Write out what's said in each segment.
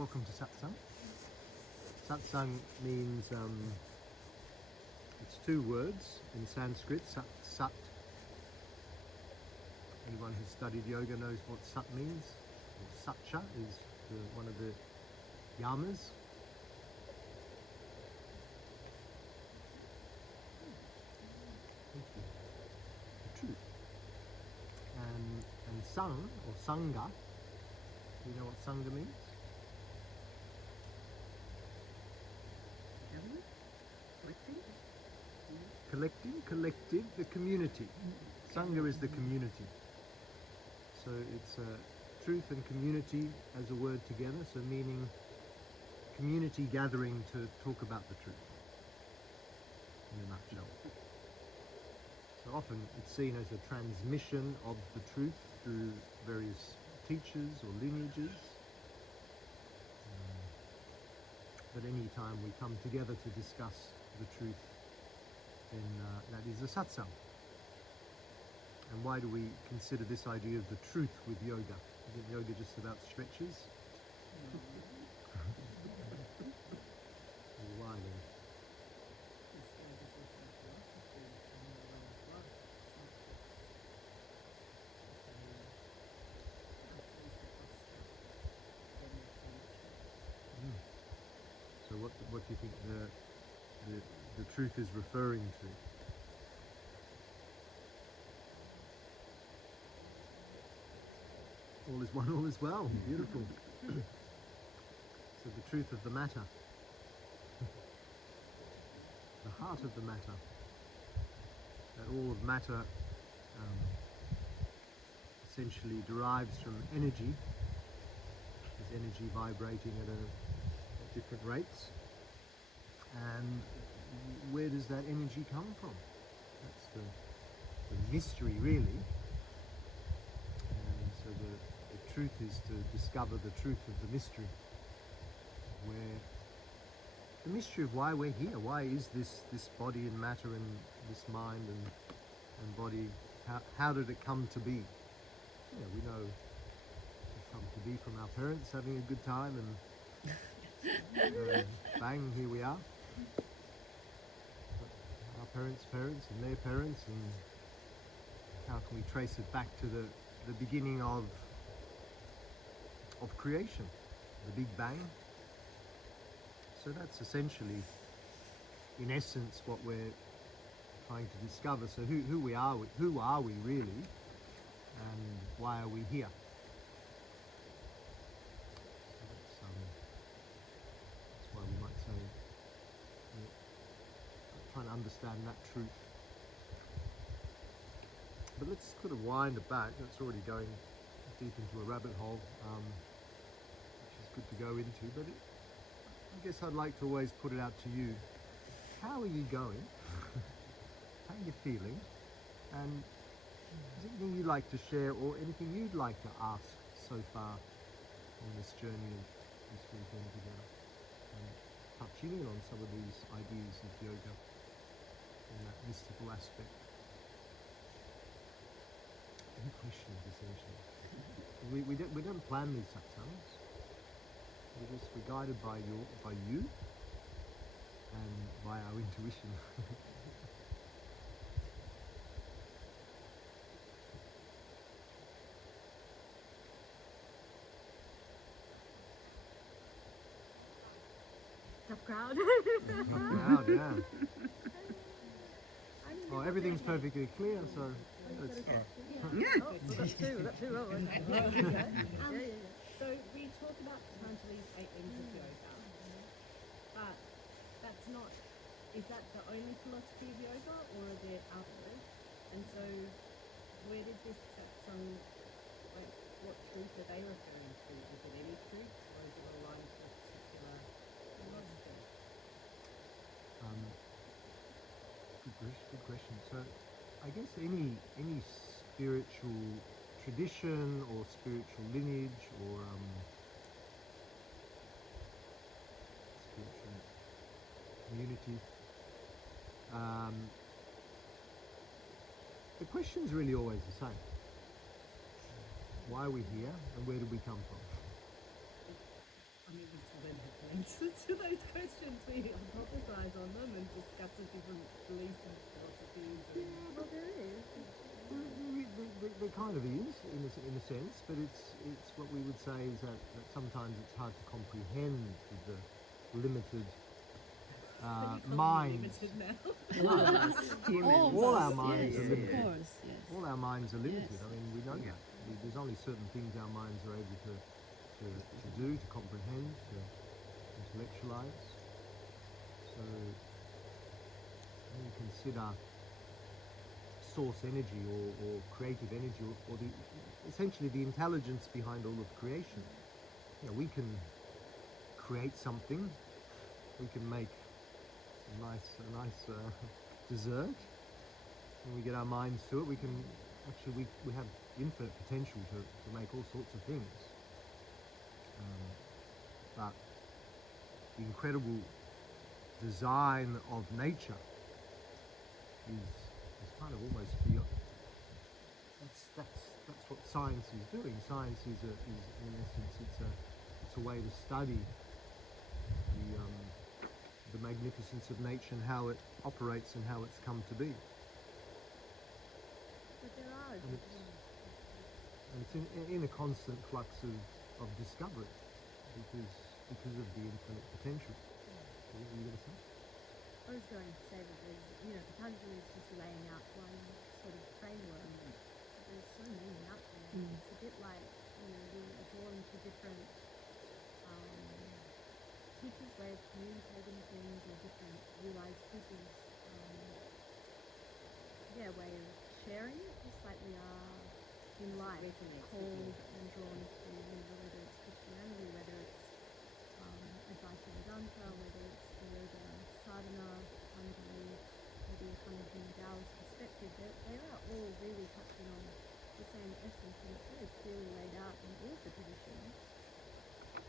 Welcome to Satsang. Satsang means, it's two words in Sanskrit, sat. Anyone who's studied yoga knows what sat means. Satcha is one of the yamas. Thank you. The truth. And sang or sangha. Do you know what sangha means? Collective, the community. Sangha is the community. So it's truth and community as a word together, so meaning community gathering to talk about the truth, in a nutshell. So often it's seen as a transmission of the truth through various teachers or lineages. But any time we come together to discuss the truth, then that is a satsang. And why do we consider this idea of the truth with yoga? Isn't yoga just about stretches? Well, why then? So what do you think the truth is referring to? All is one, all is well. Beautiful. So the truth of the matter. The heart of the matter. That all of matter essentially derives from energy. There's energy vibrating at different rates. And where does that energy come from? That's the mystery, really. And so the truth is to discover the truth of the mystery. Where the mystery of why we're here. Why is this body and matter and this mind and body, how did it come to be? Yeah, we know it come to be from our parents having a good time and bang, here we are. Our parents' parents and their parents, and how can we trace it back to the beginning of creation, the Big Bang? So that's essentially, in essence, what we're trying to discover. So who are we really, and why are we here? So that's why we might say, trying to understand that truth. But let's sort of wind it back. It's already going deep into a rabbit hole, which is good to go into. But I guess I'd like to always put it out to you. How are you going? How are you feeling? And is there anything you'd like to share or anything you'd like to ask so far on this journey of this weekend together? And touching in on some of these ideas of yoga and that mystical aspect. Any questions, essentially? We don't plan these satsangs. We're guided by you and by our intuition. Tough crowd. Tough crowd, yeah. Oh, everything's perfectly clear, so that's fine. Oh, we've got two. Oh, okay. So we talk about Patanjali's 8 limbs of yoga, but that's not, is that the only philosophy of yoga, or are there others? And so where did this satsang, like, what truth are they referring to? Is it any truth, or is it aligned to a particular philosophy? Good question. So I guess any spiritual tradition or spiritual lineage or spiritual community, the question is really always the same. Why are we here and where did we come from? I mean, we still don't have the answers to those questions. We hypothesize on them and discuss the different beliefs and philosophies. And Well, there is. There kind of is in a sense, but it's what we would say is that sometimes it's hard to comprehend with the limited minds. limited now. All our minds are Of limited. course, yes. All our minds are limited. Yes. I mean, we know that. There's only certain things our minds are able to do, to comprehend, to intellectualize. So when you consider source energy or creative energy or essentially the intelligence behind all of creation, we can create something. We can make a nice dessert. When we get our minds to it, we can actually we have infinite potential to make all sorts of things. But the incredible design of nature is kind of almost beyond. That's what science is doing. Science is in essence it's a way to study the magnificence of nature and how it operates and how it's come to be. But there are. And it's in a constant flux of discovery because of the infinite potential. What were you going to say? I was going to say that there's, Patanjali is just laying out one sort of framework. There's so many out there. It's a bit like, we are drawn to different people's way of communicating things or different realized people's way of sharing it, just like we are in life, called and drawn to, whether it's Christianity, whether it's Advaita Vedanta, whether it's the yoga sadhana, Patanjali, whether you're coming from the Taoist perspective, they are all really touching on the same essence, and it's very clearly laid out in all of the traditions.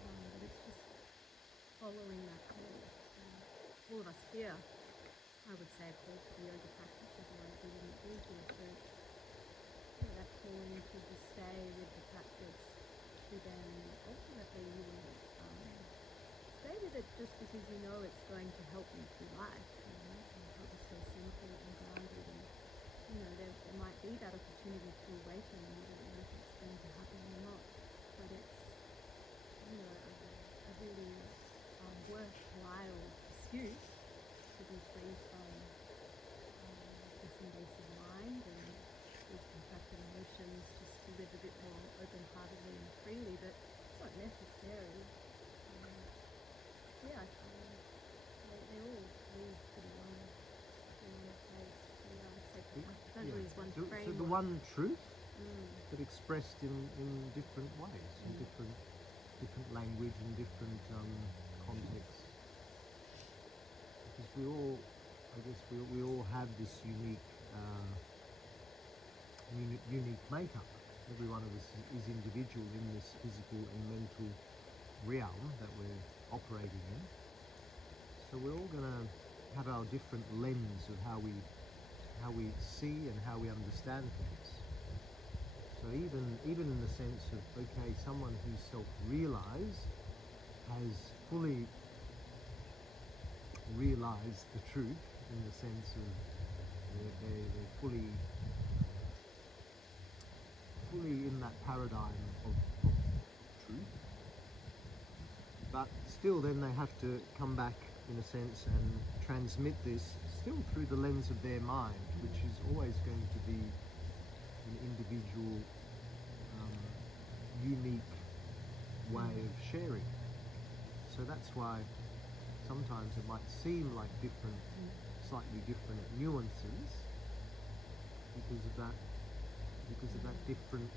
But it's just following that call. All of us here, I would say, are called to the yoga practice, otherwise we wouldn't be here. So that calling to just stay with the practice, to then ultimately you will stay with it just because you know it's going to help you through life, and help you stay centered and grounded, and there might be that opportunity to awaken, and you don't know if it's going to happen or not, but it's a really worthwhile pursuit to be free from this invasive mind and these contracted emotions, just to live a bit more open-heartedly and freely, but it's not necessary. They all lead to the one place. Patanjali is one So framework. the one truth, but expressed in different ways, in different language and different contexts. Because we all have this unique makeup. Every one of us is individual in this physical and mental realm that we're operating in. So we're all going to have our different lens of how we see and how we understand things. So even in the sense of, okay, someone who's self-realized has fully realized the truth, in the sense of they're fully in that paradigm of truth. But still then they have to come back, in a sense, and transmit this still through the lens of their mind, which is always going to be an individual, unique way of sharing. So that's why sometimes it might seem like slightly different nuances because of that different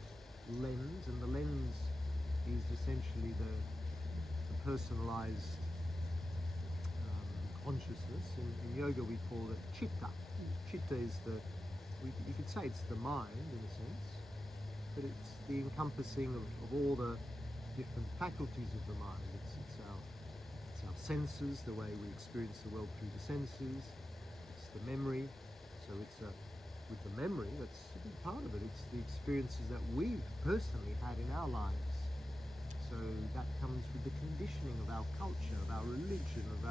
lens, and the lens is essentially the personalized consciousness. In yoga we call it chitta. Chitta is you could say it's the mind in a sense, but it's the encompassing of all the different faculties of the mind. It's our senses, the way we experience the world through the senses. It's the memory. So with the memory, that's a big part of it. It's the experiences that we've personally had in our lives. So so that comes with the conditioning of our culture, of our religion, of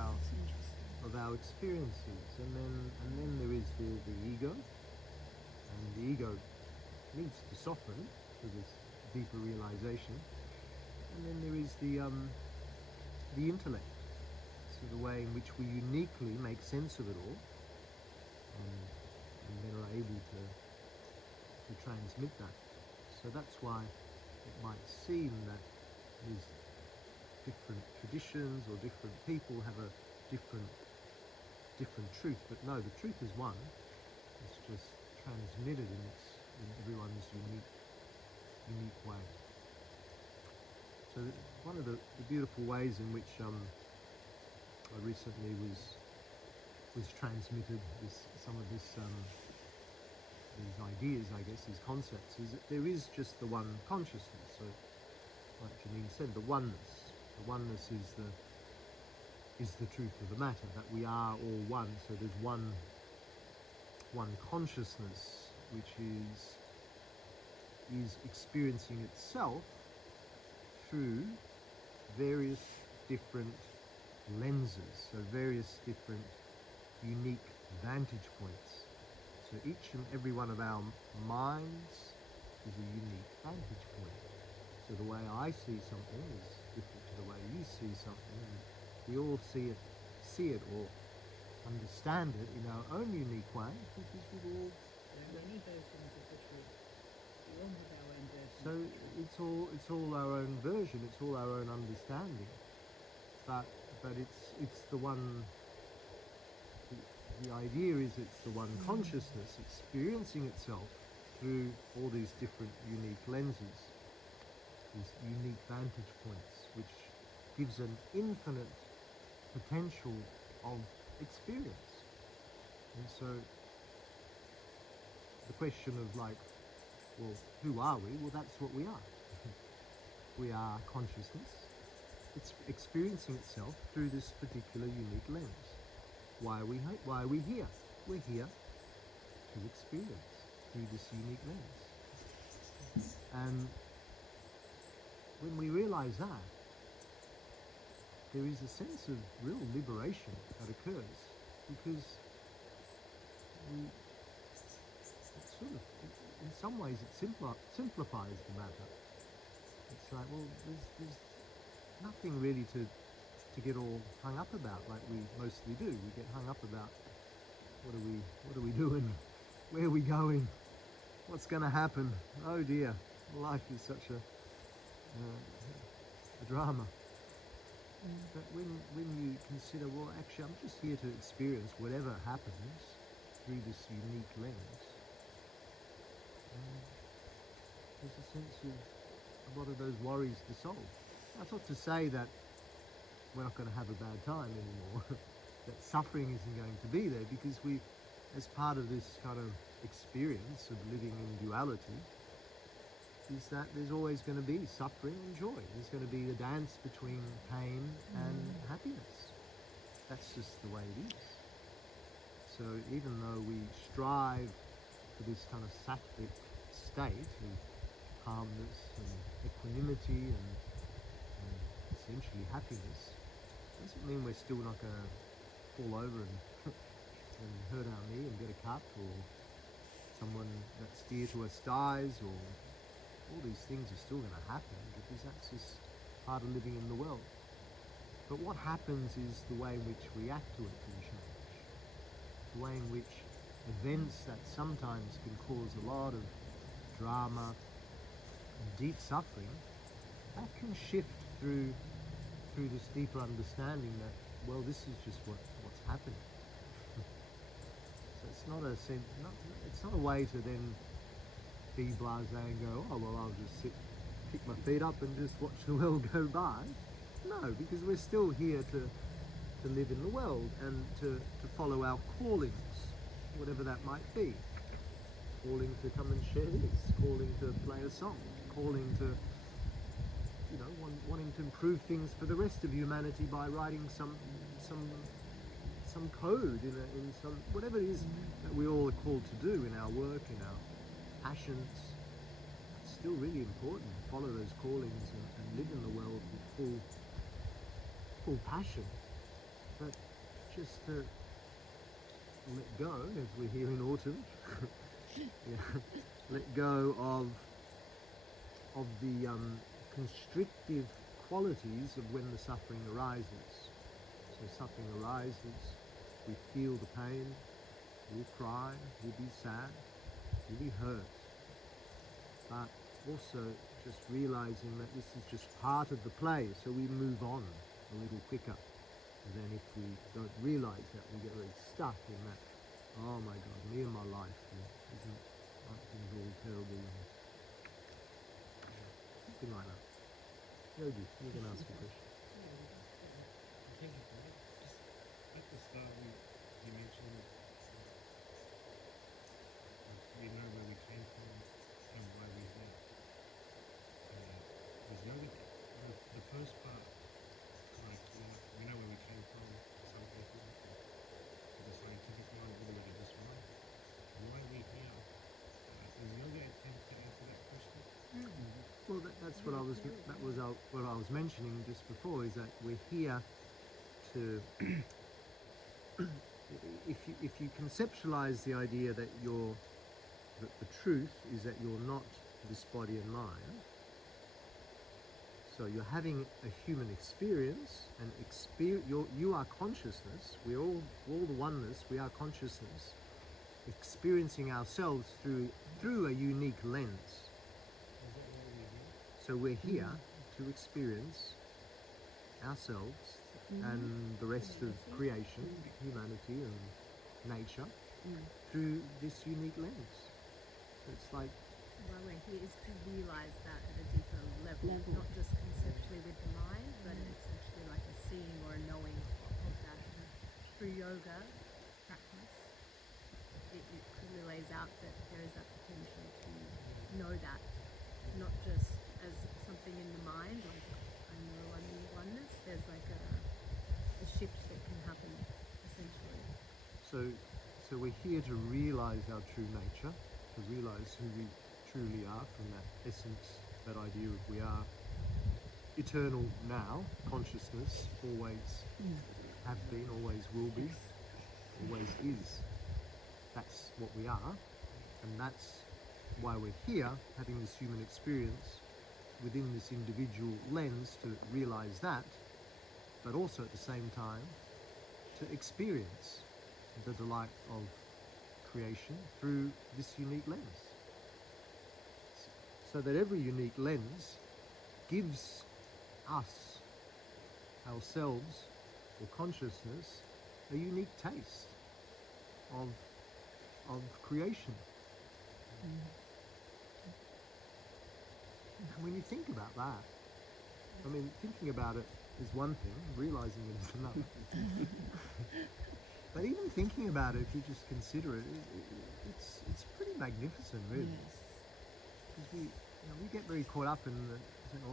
our experiences, and then there is the ego, and the ego needs to soften to this deeper realization, and then there is the intellect, so the way in which we uniquely make sense of it all, and then are able to transmit that. So that's why it might seem that these different traditions or different people have a different truth, but no, the truth is one. It's just transmitted in everyone's unique way. So one of the beautiful ways in which I recently was transmitted some of these ideas, I guess, these concepts, is that there is just the one consciousness. So, like Janine said, the oneness. The oneness is the truth of the matter, that we are all one. So there's one consciousness which is experiencing itself through various different lenses, so various different unique vantage points. So each and every one of our minds is a unique vantage point. So the way I see something is different to the way you see something, and we all see it or understand it in our own unique way, because we've all... There are many versions of the truth. We all have our own version. So it's all our own version, it's all our own understanding. But it's the one. The idea is it's the one consciousness experiencing itself through all these different unique lenses, these unique vantage points, which gives an infinite potential of experience. And so the question of like, well, who are we? Well, that's what we are. We are consciousness. It's experiencing itself through this particular unique lens. Why are we here? We're here to experience through this unique lens. And when we realize that, there is a sense of real liberation that occurs, because it sort of, in some ways, it simplifies the matter. It's like, well, there's nothing really to get all hung up about, like we mostly do. We get hung up about what are we doing, where are we going, what's going to happen. Oh dear, life is such a drama. But when you consider, well, actually, I'm just here to experience whatever happens through this unique lens, there's a sense of a lot of those worries dissolve. That's not to say that we're not going to have a bad time anymore, that suffering isn't going to be there, because we, as part of this kind of experience of living in duality, is that there's always going to be suffering and joy. There's going to be a dance between pain and happiness. That's just the way it is. So even though we strive for this kind of sattvic state of calmness and equanimity and essentially happiness, doesn't mean we're still not going to fall over and hurt our knee and get a cut, or someone that's dear to us dies, or all these things are still going to happen, because that's just part of living in the world. But what happens is the way in which we react to it can change. The way in which events that sometimes can cause a lot of drama and deep suffering, that can shift through this deeper understanding that, well, this is just what's happening. So it's not a way to then be blasé and go, oh well, I'll just kick my feet up and just watch the world go by. No, because we're still here to live in the world and to follow our callings, whatever that might be. Calling to come and share this, calling to play a song, calling to, wanting to improve things for the rest of humanity by writing some code in some, whatever it is that we all are called to do in our work, in our passions. That's still really important. Follow those callings and live in the world with full passion. But just to let go, as we're here in autumn, yeah, let go of the constrictive qualities of when the suffering arises. So suffering arises, we feel the pain, we'll cry, we'll be sad, we'll be hurt. But also just realizing that this is just part of the play, so we move on a little quicker. And then if we don't realize that, we get very stuck in that, oh my God, me and my life, aren't things all terrible, and something like that. Yogi, you can ask a question. I think just at the start you mentioned we know where we came from and why we're here. There's no the first part, like we know where we came from. Some people, the scientific mind, all the way to this one. Why we're here? Is yoga attempt to answer that question? Well, that's what what I was mentioning just before, is that we're here to if you conceptualize the idea that the truth is that you're not this body and mind, so you're having a human experience, and you are consciousness. We're all the oneness. We are consciousness, experiencing ourselves through a unique lens. So we're here to experience ourselves and the rest of creation, humanity and nature, through this unique lens. It's like, Why we're here is to realize that at a deeper level, not just conceptually with the mind, but it's actually like a seeing or a knowing of that. And through yoga practice, it clearly lays out that there is that potential to know that, not just as something in the mind, like I know I'm in oneness. There's like a shift that can happen, essentially. so we're here to realize our true nature, to realize who we truly are from that essence, that idea of we are eternal now, consciousness, always have been, always will be, always is. That's what we are, and that's why we're here, having this human experience within this individual lens, to realize that, but also at the same time to experience the delight of creation through this unique lens. So that every unique lens gives us, ourselves, or consciousness, a unique taste of creation. And when you think about that, I mean, thinking about it is one thing, realizing it is another. But even thinking about it, if you just consider it, it's pretty magnificent, really. Because we get very caught up in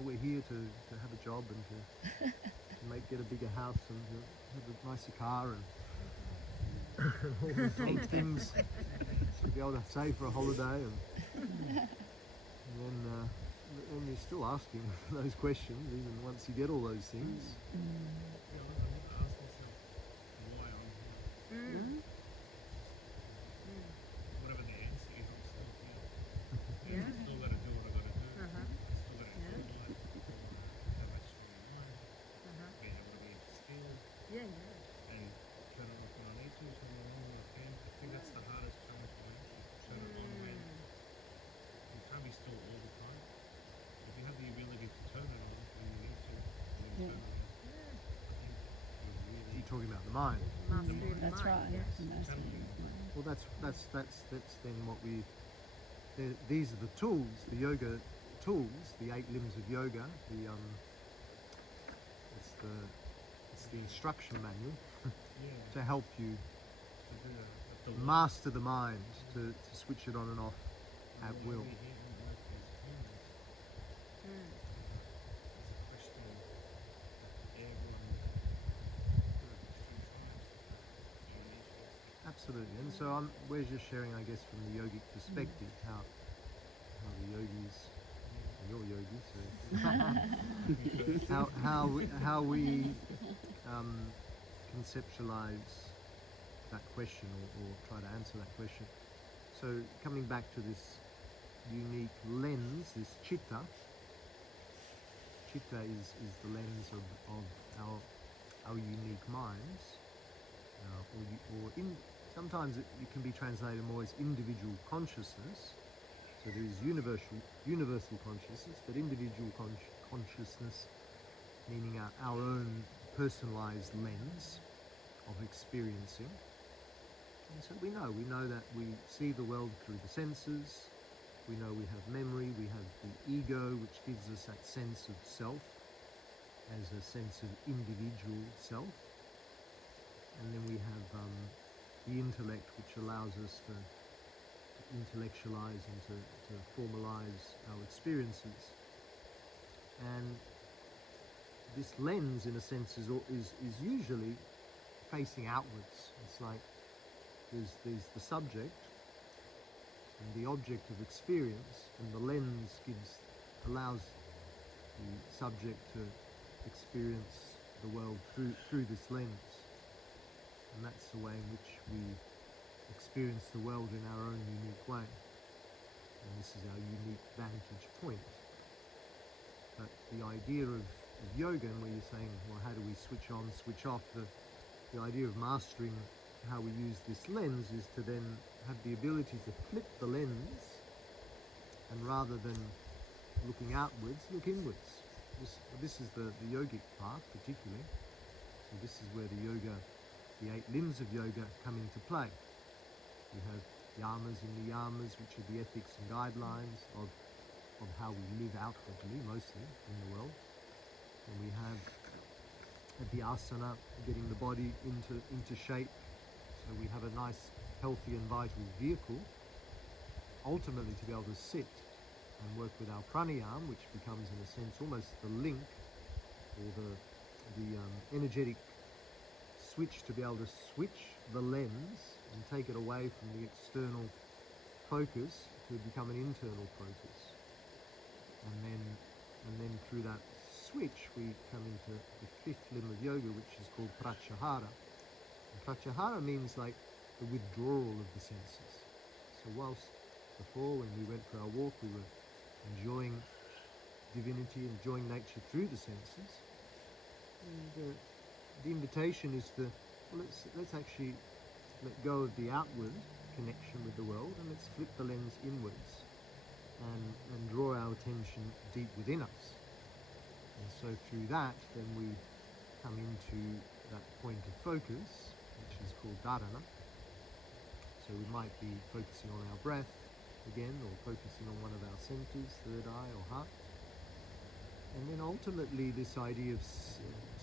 we're here to have a job and to get a bigger house and to have a nicer car and all these neat things, to be able to save for a holiday, and then you're still asking those questions even once you get all those things. Yeah, I ask myself why I'm here. Whatever the answer is, I'm still here. Yeah. I still got to do what I got to do. I still got to Yeah. do life. Have that strong mind. Be able to be skilled Yeah. and turn it off when I need to, turn it on when I can. I think that's the hardest challenge for me. Turn it on when you can't be still all the time. If you have the ability to turn it on when you need to, and then turn it off, I think you're really You're talking about the mind. Mastery of the That's mind. right. Yes. challenging the mind. Well, that's then what these are the tools, the yoga tools, the 8 limbs of yoga. It's the instruction manual Yeah. to help you To do a delight. master the mind, to switch it on and off at Why will. we here on earth is permanent. It's a question that everyone different tribes, nations. Absolutely. And so we're just sharing, I guess, from the yogic perspective, how the yogis you're yogi, so how we conceptualize that question or try to answer that question. So coming back to this unique lens, this chitta. Chitta is the lens of our unique minds, sometimes it can be translated more as individual consciousness. So there is universal consciousness, but individual consciousness, meaning our own personalized lens of experiencing. And so we know that we see the world through the senses. We know we have memory, we have the ego, which gives us that sense of self as a sense of individual self. And then we have the intellect, which allows us to intellectualize and to formalize our experiences. And this lens, in a sense, is usually facing outwards. It's like there's the subject and the object of experience, and the lens allows the subject to experience the world through this lens. And that's the way in which we experience the world in our own unique way. And this is our unique vantage point. But the idea of yoga, and where you're saying, well, how do we switch on, switch off, the idea of mastering how we use this lens is to then have the ability to flip the lens, and rather than looking outwards, look inwards. This is the yogic path particularly. So this is where the 8 limbs of yoga come into play. We have yamas in the yamas, which are the ethics and guidelines of how we live outwardly, mostly in the world. And we have the asana, getting the body into shape. So we have a nice, healthy and vital vehicle, ultimately to be able to sit and work with our pranayama, which becomes, in a sense, almost the link or the energetic switch to be able to switch the lens and take it away from the external focus to become an internal focus. And then through that switch, we come into the 5th limb of yoga, which is called pratyahara. Pratyahara means like the withdrawal of the senses. So whilst before, when we went for our walk, we were enjoying divinity, enjoying nature through the senses, and the invitation is to, well, let's actually let go of the outward connection with the world, and let's flip the lens inwards and draw our attention deep within us. And so through that, then we come into that point of focus, which is called dharana. So we might be focusing on our breath again, or focusing on one of our centers, third eye or heart. And then ultimately this idea of,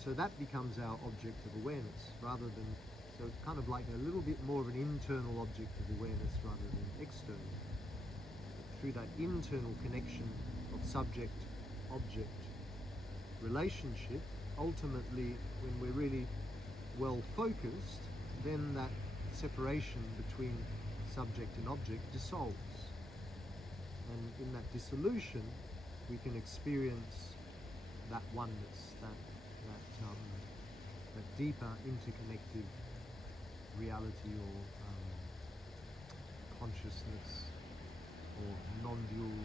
so that becomes our object of awareness, rather than, so it's kind of like a little bit more of an internal object of awareness rather than external. Through that internal connection of subject-object relationship, ultimately, when we're really well focused, then that separation between subject and object dissolves. And in that dissolution, we can experience that oneness, that deeper interconnected reality or consciousness or non-dual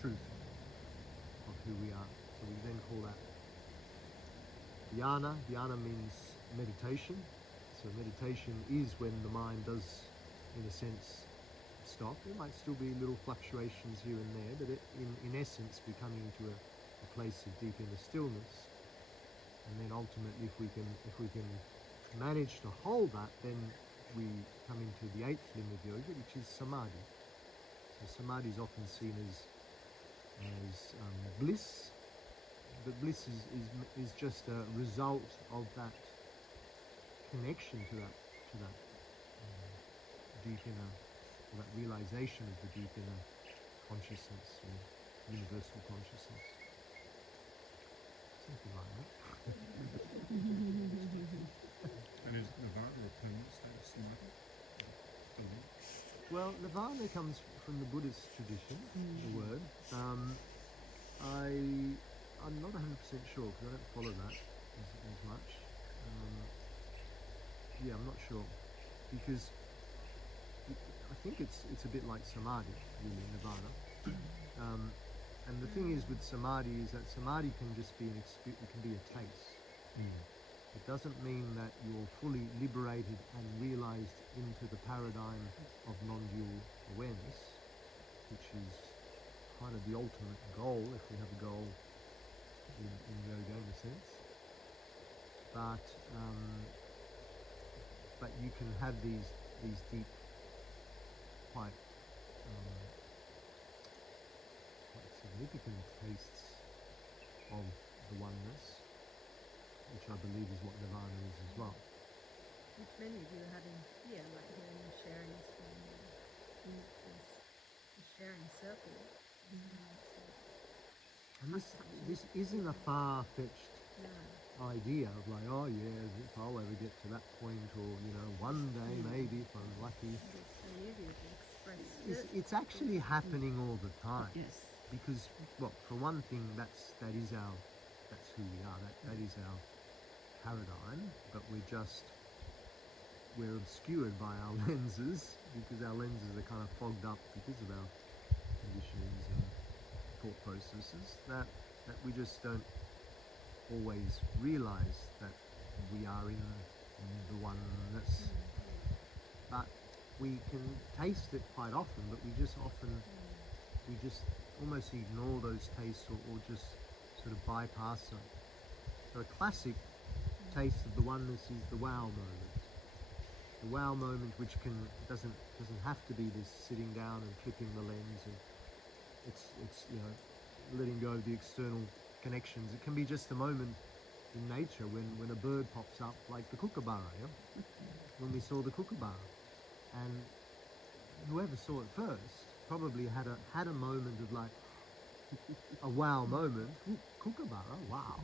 truth of who we are. So we then call that dhyana. Dhyana means meditation. So meditation is when the mind does, in a sense, stop. There might still be little fluctuations here and there, but in essence, we're coming into a place of deep inner stillness. And then ultimately, if we can manage to hold that, then we come into the 8th limb of yoga, which is samadhi. So samadhi is often seen as bliss, but bliss is just a result of that connection to that deep inner, or that realization of the deep inner consciousness or universal consciousness. Something like that. And is nirvana a permanent state of samadhi? Well, nirvana comes from the Buddhist tradition, the word. I'm not 100% sure because I don't follow that as much. Yeah, I'm not sure because I think it's a bit like samadhi, really, nirvana. And the thing is with samadhi is that samadhi can just be it can be a taste. It doesn't mean that you're fully liberated and realized into the paradigm of non-dual awareness, which is kind of the ultimate goal, if we have a goal in yoga in a sense. But you can have these deep, quite significant tastes of the oneness, which I believe is what nirvana is as well. Which many of you are having here, like hearing the sharings from the sharing circle. And this isn't a far-fetched idea of like, oh yeah, if I'll ever get to that point, or one day maybe if I'm lucky. It's actually happening all the time. Yes. Because, well, for one thing, that's who we are. That is our paradigm. But we're obscured by our lenses, because our lenses are kind of fogged up because of our conditionings and thought processes, that we just don't always realize that we are in the oneness. But we can taste it quite often, but we just almost ignore those tastes, or just sort of bypass them. So a classic taste of the oneness is the wow moment. The wow moment, which doesn't have to be this sitting down and flipping the lens, and it's letting go of the external connections. It can be just a moment in nature when a bird pops up, like the kookaburra. When we saw the kookaburra, and whoever saw it first probably had a moment of like a wow moment. Ooh, kookaburra, wow.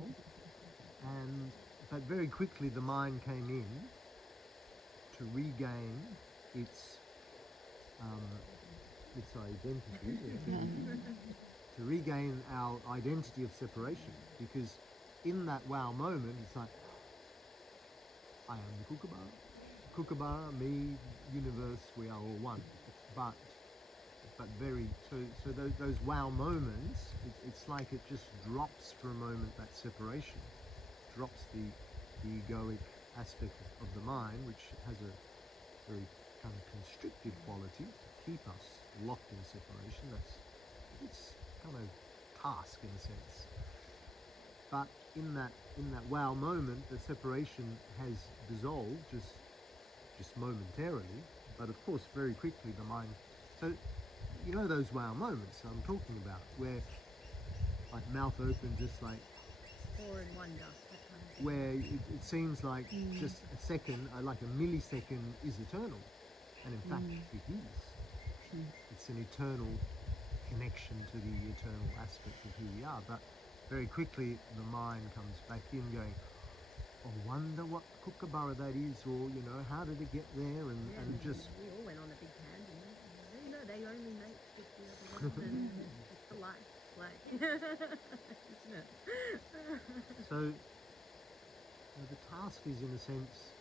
But very quickly the mind came in to regain its identity, to regain our identity of separation, because in that wow moment it's like, I am the kookaburra, me, universe, we are all one. But so those wow moments, it's like it just drops for a moment, that separation, drops the egoic aspect of the mind, which has a very kind of constricted quality to keep us locked in separation. That's its kind of task in a sense. But in that wow moment, the separation has dissolved just momentarily, but of course very quickly the mind. So those wow moments I'm talking about, where like mouth open, just like Awe and wonder, that kind of thing. where it seems like just a second, like a millisecond is eternal, and in fact it is. It's an eternal connection to the eternal aspect of who we are. But very quickly the mind comes back in, going, I wonder what kookaburra that is, or how did it get there, and just we all went on a big tangent. They only make 50 of them, and it's the life, like, isn't it? so the task is, in a sense,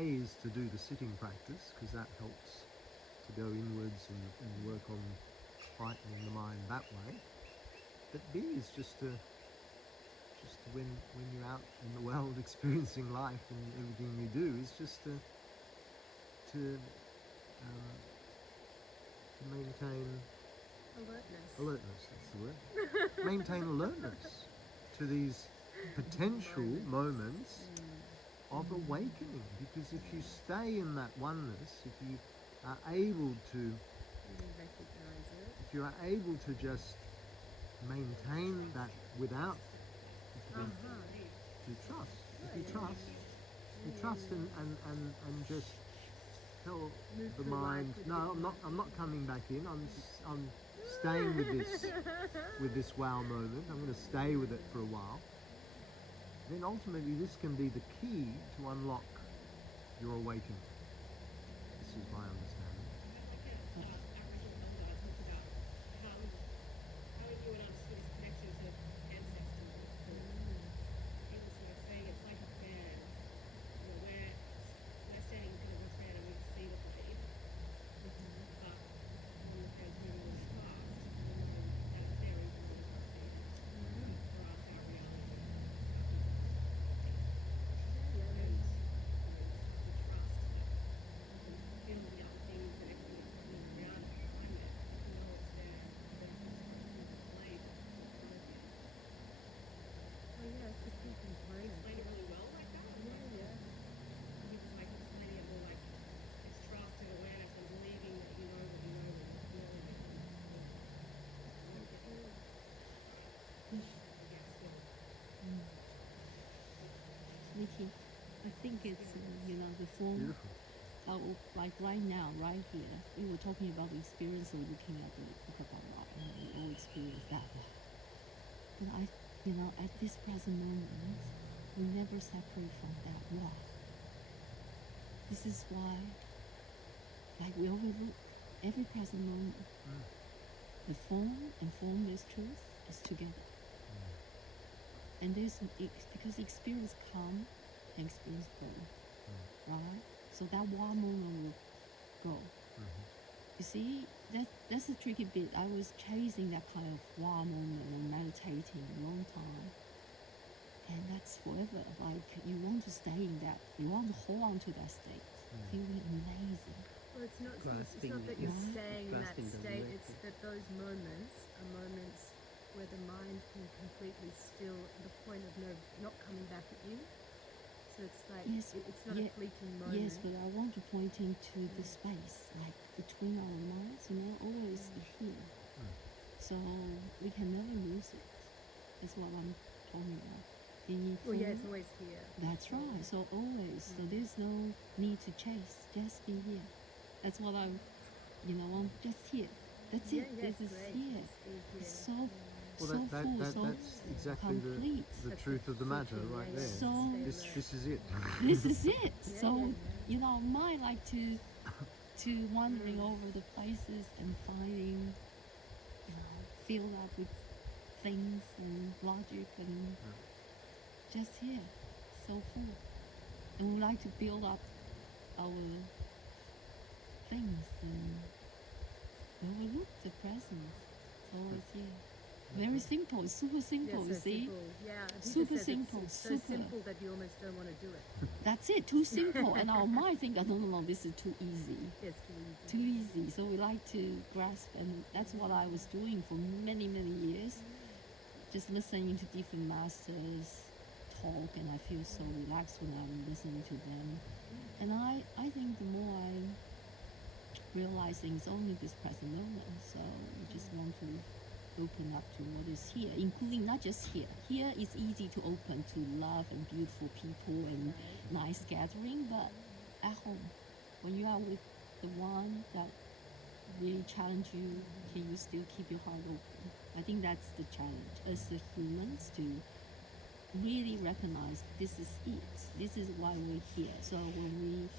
is to do the sitting practice, because that helps to go inwards and work on quietening the mind that way. But B is just to when you're out in the world experiencing life, and everything you do is just to maintain alertness, that's the word. Maintain alertness to these potential moments of awakening, because if you stay in that oneness, if you are able to Really recognize it. if you are able to just maintain that without if you trust and just tell the mind, no, I'm not coming back in, I'm staying with this wow moment, I'm going to stay with it for a while, then ultimately this can be the key to unlock your awakening. This is my understanding. thinking, I think it's, the form. Beautiful. Like right now, right here, we were talking about the experience of looking at the Kukabara rock, and we all experience that. But at this present moment, we never separate from that rock. This is why, like, we overlook every present moment. Mm. The form and formless truth is together. And because experience come and experience go, right? So that one moment will go. Mhm. You see, that's the tricky bit. I was chasing that kind of wow moment and meditating a long time. And that's forever. Like, you want to stay in that. You want to hold on to that state. Feeling amazing. Well, it's not Grasping that it, you're yeah. staying in that Grasping the state, word. it's that those moments are moments where the mind can completely still at the point of not coming back at you. So it's like, Yes, it's not a yeah, fleeting moment. Yes, but I want to point into the space, like between our minds, always here. So we can never lose it. That's what I'm talking about. Well, yeah, it's always here. That's right. So always. So there's no need to chase. Just be here. That's what I'm, I'm just here. That's Yeah, it. yeah, This is great. here. Just be here. It's so, Well, so full, so that's exactly complete. the That's truth the of the key matter thing, right yeah, there. yeah. So This is it. this is it. Yeah, So yeah, mind like to wandering over the places and finding, filled up with things and logic and just here, so full. And we like to build up our things and overlook the presence. It's always here. Very simple, super simple, Yeah, you so see? simple. Yeah, I think Super it says simple, it's so super. simple that you almost don't want to do it. That's it, too simple. And our mind think, no, this is too easy. It's too easy. Too easy. So we like to grasp, and that's what I was doing for many, many years. Just listening to different masters talk, and I feel so relaxed when I'm listening to them. And I think the more I'm realizing it's only this present moment, so we just want to open up to what is here, including not just here. Here is easy to open to love and beautiful people and nice gathering, but at home, when you are with the one that really challenge you, can you still keep your heart open? I think that's the challenge as the humans to really recognize this is it. This is why we're here. So when we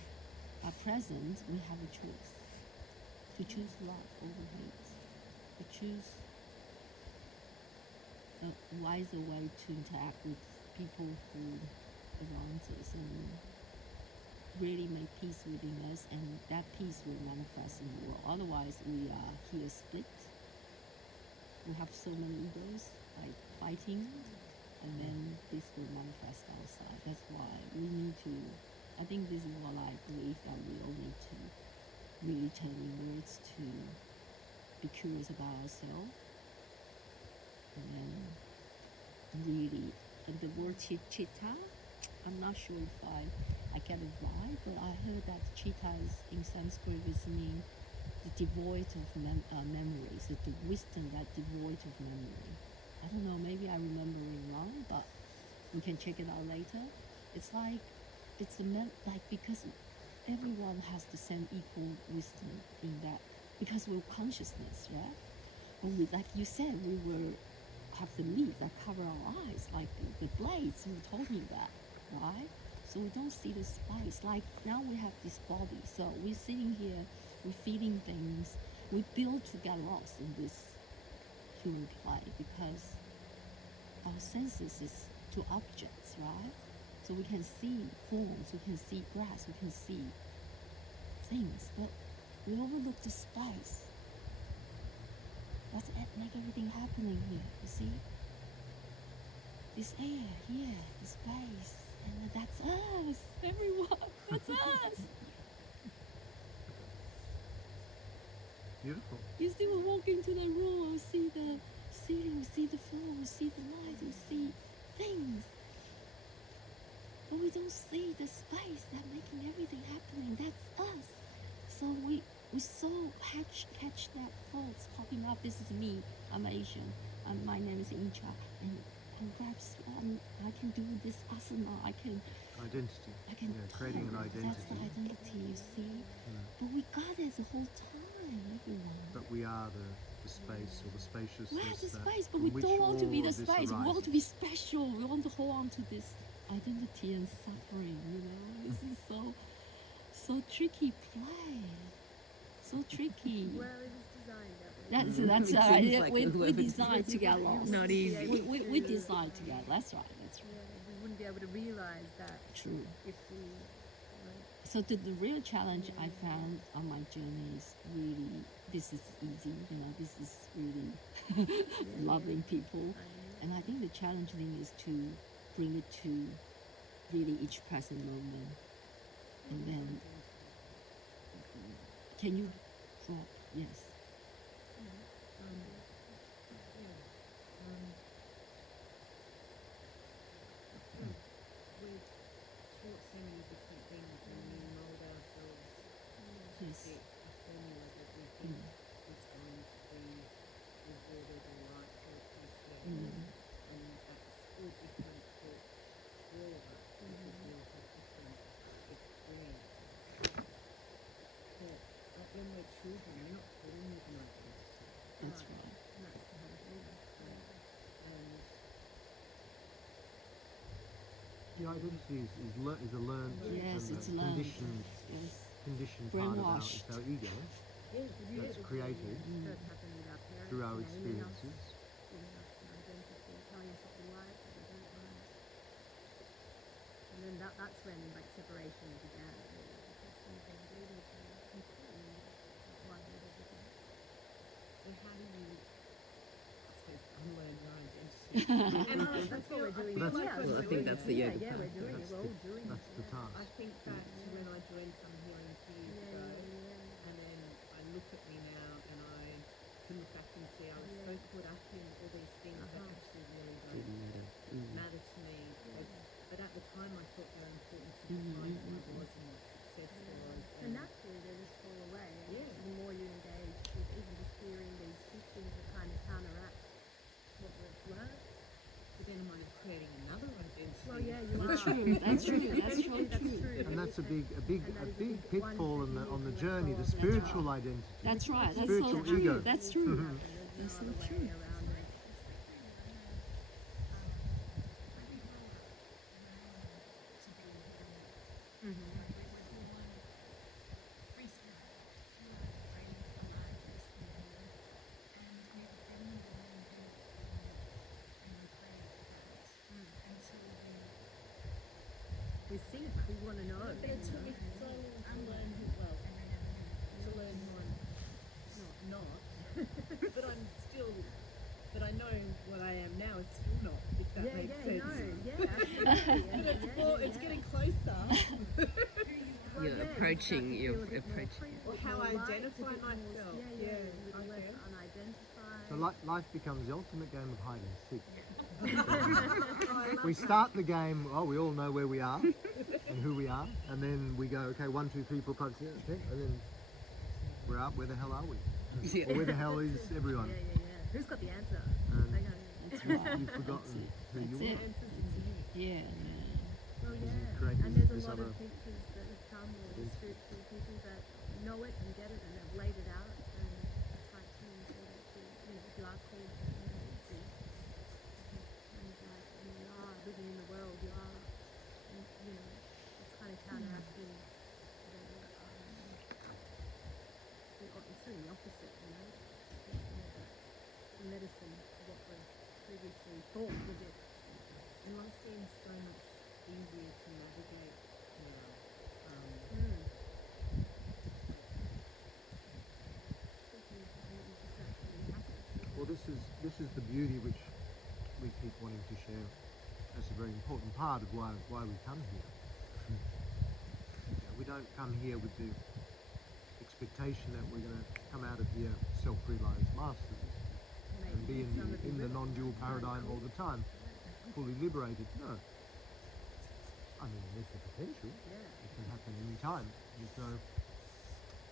are present, we have a choice to choose love over hate, to choose a wiser way to interact with people who around us and really make peace within us, and that peace will manifest in the world. Otherwise, we are here split. We have so many egos, like fighting, and then this will manifest outside. That's why we need to, I think this is what I believe, that we all need to really turn inwards to be curious about ourselves, and then really, and the word chitta, I'm not sure if I get it right, but I heard that chitta is, in Sanskrit is mean the devoid of memories, the wisdom that devoid of memory. I don't know, maybe I'm remembering wrong, but we can check it out later. It's like, it's like, because everyone has the same equal wisdom in that, because we're consciousness, right? When we, like you said, we will have the leaf that cover our eyes, like the blades you were talking about, right? So we don't see the spice. Like now we have this body, so we're sitting here, we're feeling things, we build to get lost in this human play because our senses is to objects, right? So we can see forms, we can see grass, we can see things, but we overlook the spice. What's make everything happening here? You see? This air here, the space, and that's us, everyone. That's us. Beautiful. You see, we walk into the room, we see the ceiling, we see the floor, we see the lights, we see things. But we don't see the space that making everything happening. That's us. So we so catch that thoughts popping up. This is me. I'm Asian. My name is Incha. And can grab, I can do this asana, I can Identity. yeah, Creating an that's the identity. identity, you see. Mm. But we got it the whole time, everyone. But we are the space or the spaciousness. We're the that- space, but from we which don't want to be all the of this space. We want arises. to be special. We want to hold on to this identity and suffering, you know. This is so tricky play. So tricky. Well, it was designed that way. That's It right. seems like we a little designed to get lost. Not easy. We designed to get. That's right. That's right. Yeah, we wouldn't be able to realize that True. if we. So the real challenge I found on my journey is really, this is easy, you know, this is really loving people. And I think the challenging thing is to bring it to really each present moment. And then, can you drop? Yes. We're taught so many different things and we mold ourselves to Yes. fit a formula that we think is going to be rewarded or liked or appreciated. And that's all different for all of us because we all have different experiences. But when we're children, we're not born with an identity. That's right. And that's the whole thing. And The identity is a learned Yes, and it's a learned. conditioned Yes. part of our, Brainwashed. it's our ego that's created First happened with our parents. through our naming us, experiences. giving us an identity, telling us what we like, what we don't like. And then that's when like separation began. Really, because things were really completely wired everything. so how do you, I suppose, unlearn your identity? And That's what we're doing. That's- Yeah, Well, I think that's the yoga Yeah, part. we're doing it. We're all doing That's it. the task. I think back to when I joined some healing 2 years ago, and then I look at me now and I can look back and see I was so caught up in all these things that actually really don't matter to me. But at the time I thought they were important to define who I was and what success was. And naturally they just fall away. And Yeah. the more you engage with even just hearing these things that kind of counteract what we've learned. But then am I creating another identity? Well, yeah, you That's are. true. That's true. If That's anything, true. And that's a big And that is a big pitfall one on the to journey, let the go of. spiritual identity. That's right. That's Spiritual so true. ego. That's true. There's That's no so other true. way around it. We see it. We want to know. But it took me so long to learn who, well, to learn who I'm not. But I'm still, but I know what I am now is still not, if that makes sense. But it's more, it's getting closer. You're approaching, you're approaching. Or how I identify myself. Yeah, Yeah, I less guess. unidentified. So life becomes the ultimate game of hide and seek. We start the game, we all know where we are and who we are, and then we go, okay, 1, 2, 3, 4, 5, 6, 7, 10, and then we're out, where the hell are we? Yeah. Or where the hell is everyone? Yeah. Who's got the answer? And That's right. you've forgotten who you That's are. it. Answers in you. Yeah. Well, Because yeah. you've created And there's this a lot other of teachers that have come, or identity. spiritual people that know it and get it and have laid it out, and it's like too important to, if you are called to identity, and it's like, you are living in the world, you are, it's kind of counteracting it's doing the opposite, the medicine of what was previously thought was it. And life seems so much easier to navigate now. Well, this is the beauty which we keep wanting to share as a very important part of why we come here. We don't come here with the expectation that we're going to come out of here self-realized masters and be in the non-dual paradigm all the time, fully liberated. No. I mean, there's the potential. It can happen any time. There's no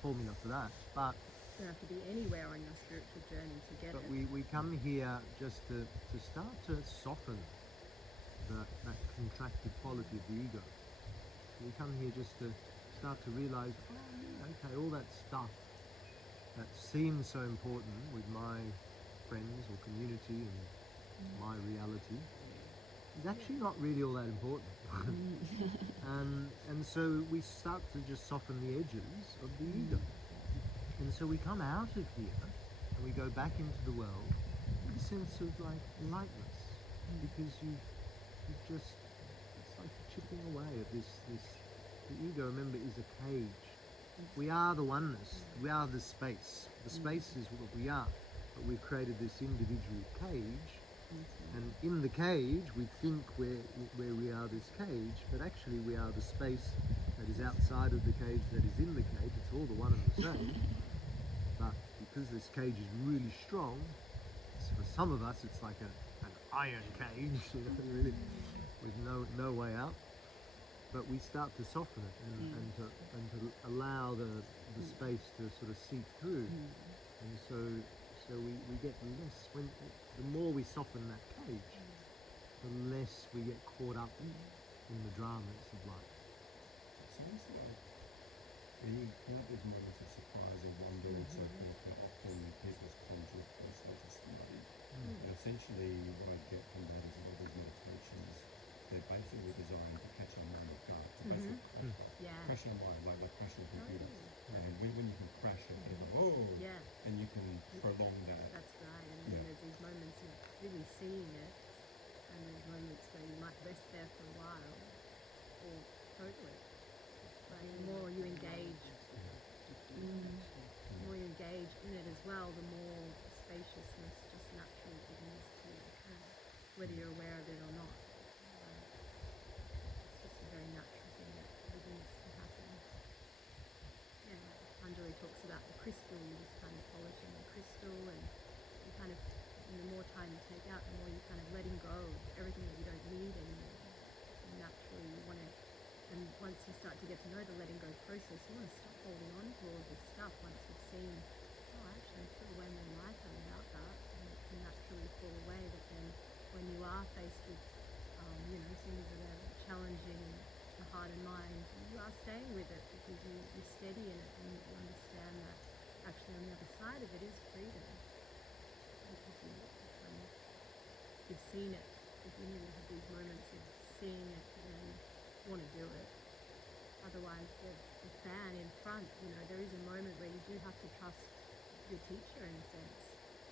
formula for that. But don't have to be anywhere on your spiritual journey to get But it. we come here just to start to soften that contracted quality of the ego. We come here just to start to realize, oh, yeah, okay, all that stuff that seems so important with my friends or community and my reality is actually not really all that important. And so we start to just soften the edges of the ego. And so we come out of here and we go back into the world with a sense of like lightness, because you've just, it's like chipping away at this the ego, remember, is a cage. We are the oneness, we are the space. The space is what we are, but we've created this individual cage, and in the cage we think where we are this cage, but actually we are the space that is outside of the cage that is in the cage. It's all the one and the same. But because this cage is really strong, for some of us it's like an iron cage, you know, really, with no way out. But we start to soften it and to allow the space to sort of seep through. And so we get less, the more we soften that cage, the less we get caught up in the dramas of life. It sounds like when you have these moments of surprise or wonder and so forth, that often people's come to a place like a study. And essentially what I get from that is a lot of these meditations, they're basically designed to catch our mind off guard. To basically Yeah. crash our mind like crashing a computer. Totally. And when you can crash it, you're like, oh, Yeah. and you can prolong that. That's right. And then there's these moments of really seeing it, and there's moments where you might rest there for a while, or totally. But the more you engage, in it as well, the more spaciousness just naturally begins to occur, whether you're aware of it or not. It's just a very natural thing that begins to happen. Yeah, Anjali talks about the crystal, you just kind of polishing the crystal, and you kind of, the more time you take out, the more you kind of letting go of everything that you don't need anymore. And naturally you want to, and once you start to get to know the letting go process, you want to stop holding on to all of this stuff once you've seen, oh, actually I feel way more lighter without that, and it can naturally fall away. But then when you are faced with things that are challenging the heart and mind, you are staying with it because you're steady in it, and you understand that actually on the other side of it is freedom. Because you've seen it, if you need to have these moments of seeing it and then want to do it. Otherwise the fan in front, there is a moment where you do have to trust your teacher in a sense,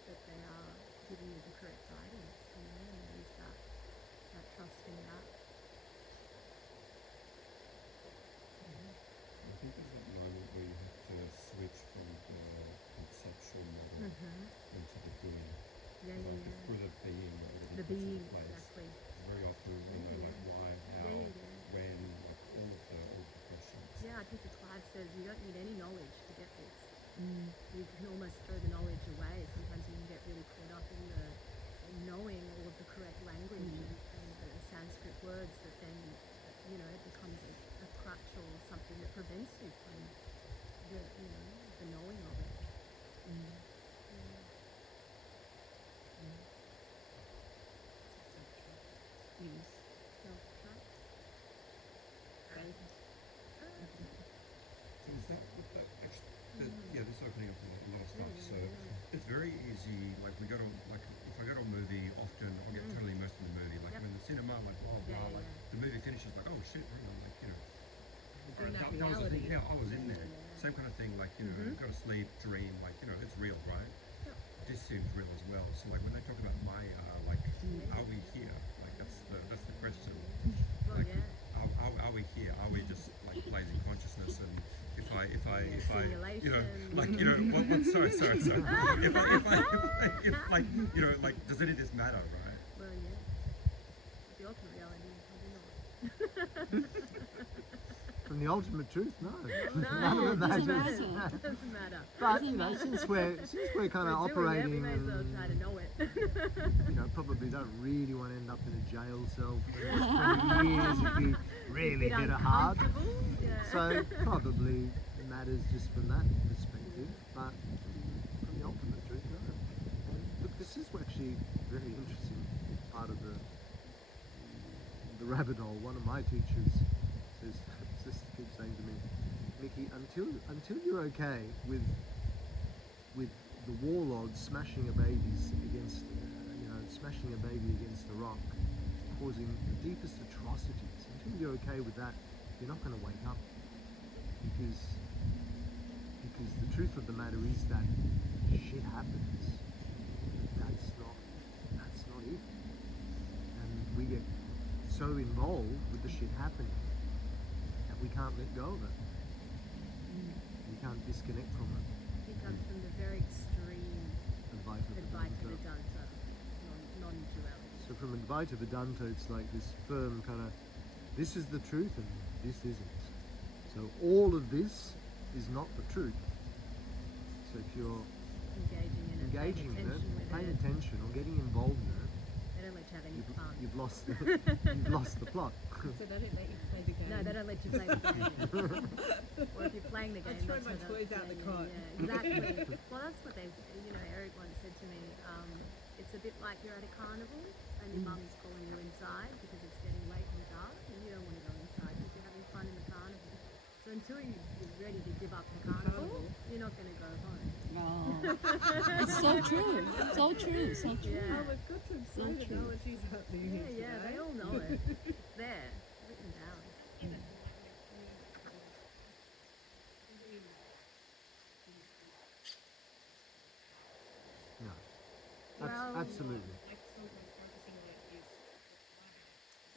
that they are giving you the correct guidance, and there is that trust in that. I think there's that moment where you have to switch from the conceptual model into the doing. Through the being that The everything being, puts in place. exactly. It's very often, like why, how, when, like all of the questions. Yeah, I think the Clive says you don't need any knowledge to get this. You can almost throw the knowledge away. Sometimes you can get really caught up in knowing all of the correct language and the Sanskrit words that then, it becomes a crutch or something that prevents you from the knowing of it. Self-trust. So is that with that actually? This is opening up a lot of stuff. So it's very easy. Like we go to if I go to a movie, often I'll get totally immersed in the movie. Like I'm in the cinema, like blah blah. Like the movie finishes, like oh shit, In that that was the thing. reality. Yeah, I was in there. Same kind of thing. Like go to sleep, dream. Like it's real, right? This seems real as well. So like when they talk about Maya, like are we here? Like that's the question. Well, Like yeah. are we here? Are we just like blazing consciousness? And if I Simulation. what sorry. if like like does any of this matter, right? Well, yeah. The ultimate reality is probably not. From the ultimate truth, no. No, None of it doesn't matters. matter. Doesn't matter. But since we're kind of operating, we may as well and, try to know it. probably don't really want to end up in a jail cell for the next 20 years if you really hit it hard. Uncomfortable, yeah. So probably matters just from that perspective. But this is actually very interesting part of the rabbit hole. One of my teachers keeps saying to me, Mickey, until you're okay with the warlord smashing a baby against smashing a baby against a rock, causing the deepest atrocities, until you're okay with that, you're not going to wake up, because the truth of the matter is that shit happens. That's not it, and we get so involved with the shit happening that we can't let go of it. We can't disconnect from it. It comes from the very extreme Advaita Vedanta, non-duality. So from Advaita Vedanta, it's like this firm kind of, this is the truth and this isn't. So all of this is not the truth. So if you're engaging in it, paying attention or getting involved in it, they don't let you have any fun. you've lost the plot. So they don't let you play the game. No, they don't let you play the game. Or if you're playing the game, I throw that's my how toys they'll out the play cot. it. Yeah, exactly. Well, that's what Eric once said to me. It's a bit like you're at a carnival and your mum's calling you inside because it's getting late and dark, and you don't want to go inside because you're having fun in the carnival. So until you're ready to give up the carnival, you're not going to go home. Oh, it's so true, so true, so true. Yeah. Oh, we've got some So great true. analogies happening here Yeah, today. they all know it. It's there, written down. No. Well, Absolutely.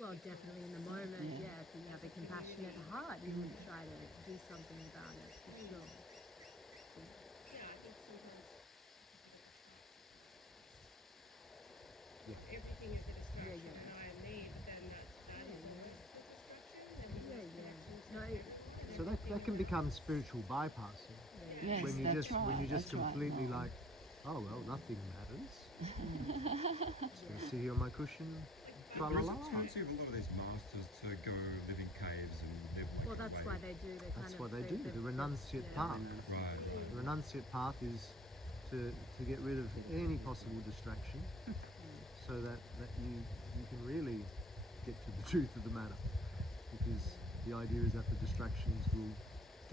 Well, definitely in the moment, yeah. If you have a compassionate heart, you would try to do something about it, for sure. Everything is a distraction Yeah. that I need, then that is a Yeah, yeah. No, So that can become spiritual bypassing. Yes, when you that's just when you right, just that's right, completely no. like, oh well, nothing matters. Just gonna sit here on my cushion, tra la It's la. expensive a lot of these masters to go live in caves and live like well, that's why they do the kind That's of what they do. The renunciate yeah. path. Right. The renunciate path is to get rid of any possible distraction, so that you can really get to the truth of the matter. Because the idea is that the distractions will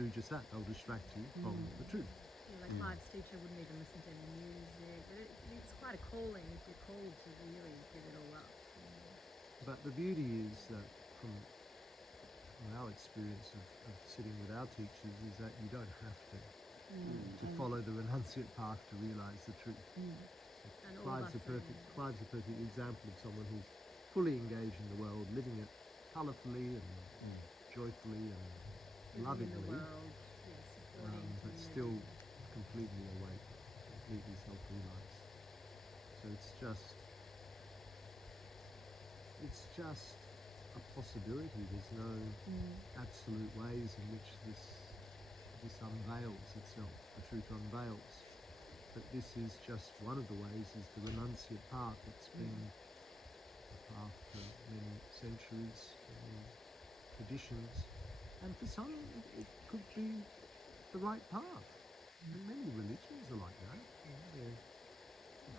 do just that. They'll distract you from the truth. Yeah, like Clive's teacher wouldn't even listen to any music. But it's quite a calling if you're called to really give it all up. But the beauty is that from our experience of sitting with our teachers is that you don't have to follow the renunciate path to realise the truth. And all of us Clive's a perfect example of someone who's fully engaged in the world, living it colourfully and joyfully and living in lovingly, the world, yes, supporting but community. still completely awake, completely self-realised. So it's just a possibility. There's no absolute ways in which this unveils itself, the truth unveils. But this is just one of the ways, is the renunciate path. It's been a path for many centuries, many traditions, and for some it could be the right path. And many religions are like that. They're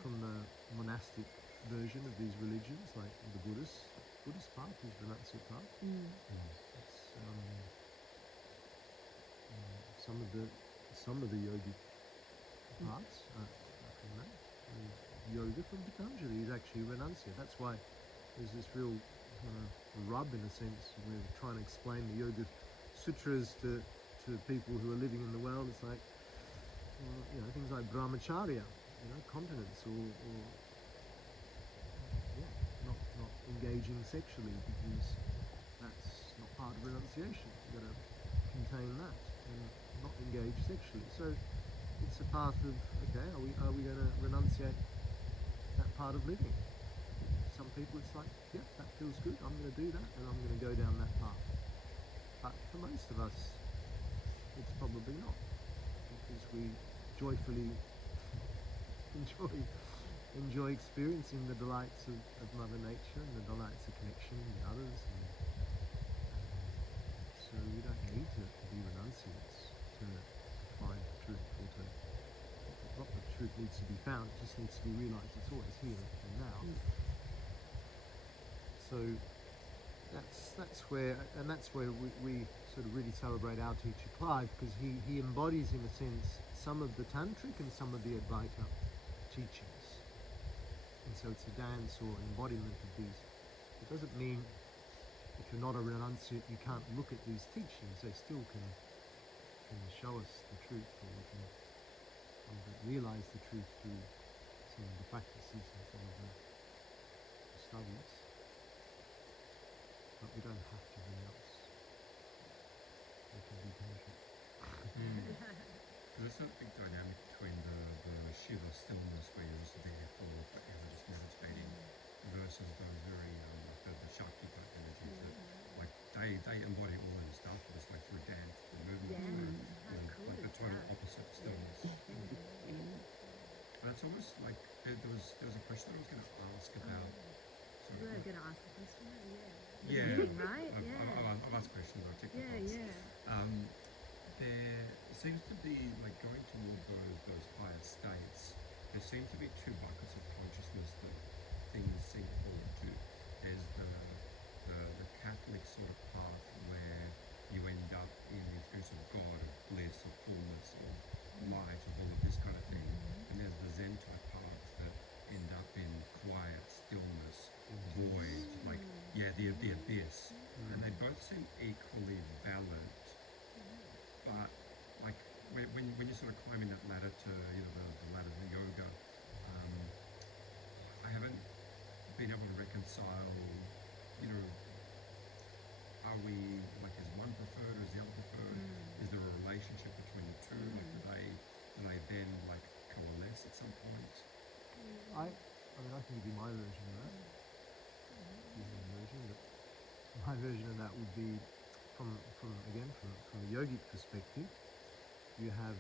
from the monastic version of these religions, like the Buddhist path is the renunciate path. It's, some of the yogic paths are from that. And yoga from Patanjali is actually renunciate. That's why there's this real rub, in a sense. We're trying to explain the Yoga Sutras to people who are living in the world. It's like, things like brahmacharya, continence, or not engaging sexually, because that's not part of renunciation. You've got to contain that and not engage sexually. So it's a path of, okay, are we going to renunciate that part of living? Some people it's like, yeah, that feels good, I'm going to do that, and I'm going to go down that path. But for most of us, it's probably not, because we joyfully enjoy experiencing the delights of Mother Nature and the delights of connection with others. And so we don't need to be renunciates to find the truth or to not that truth needs to be found, it just needs to be realized. It's always here and now. So that's where we sort of really celebrate our teacher Clive, because he embodies, in a sense, some of the tantric and some of the Advaita teachings. And so it's a dance or an embodiment of these. It doesn't mean if you're not a renunciate you can't look at these teachings. They still can show us the truth, or we can realize the truth through some of the practices and some of the studies. But we don't have to renounce. We can be tantric. There's a big dynamic between the Shiva stillness where you're just there for forever just meditating versus those very the Shakti type energies that like they embody all of the stuff just like through dance, the movement, like the total opposite of stillness. But it's almost like there was a question I was going to ask about. You were going to ask a question, Yeah, right? I've asked questions, I've ticked the box. There seems to be, like, going toward those higher states, there seem to be two buckets of consciousness that things seem to fall into. There's the Catholic sort of path where you end up in the experience of God, of bliss, of fullness, of light, of all of this kind of thing. And there's the Zen type paths that end up in quiet, stillness, void, like, the abyss. And they both seem equally valid. But like when you're sort of climbing that ladder to the ladder of yoga, I haven't been able to reconcile. Are we like, is one preferred or is the other preferred? Is there a relationship between the two? Like do they then like coalesce at some point? I mean, I can give you my version of that. My version of that would be from a yogic perspective. You have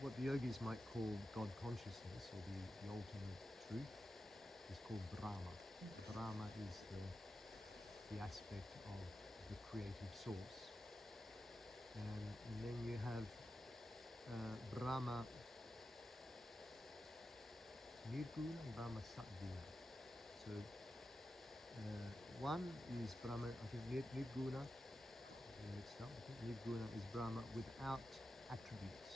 what the yogis might call God consciousness, or the ultimate truth, is called Brahma. Brahma is the aspect of the creative source, and then you have Brahma Nirguna and Brahma Satguna. So one is Brahma, I think Nirguna, Nirguna is Brahma without attributes.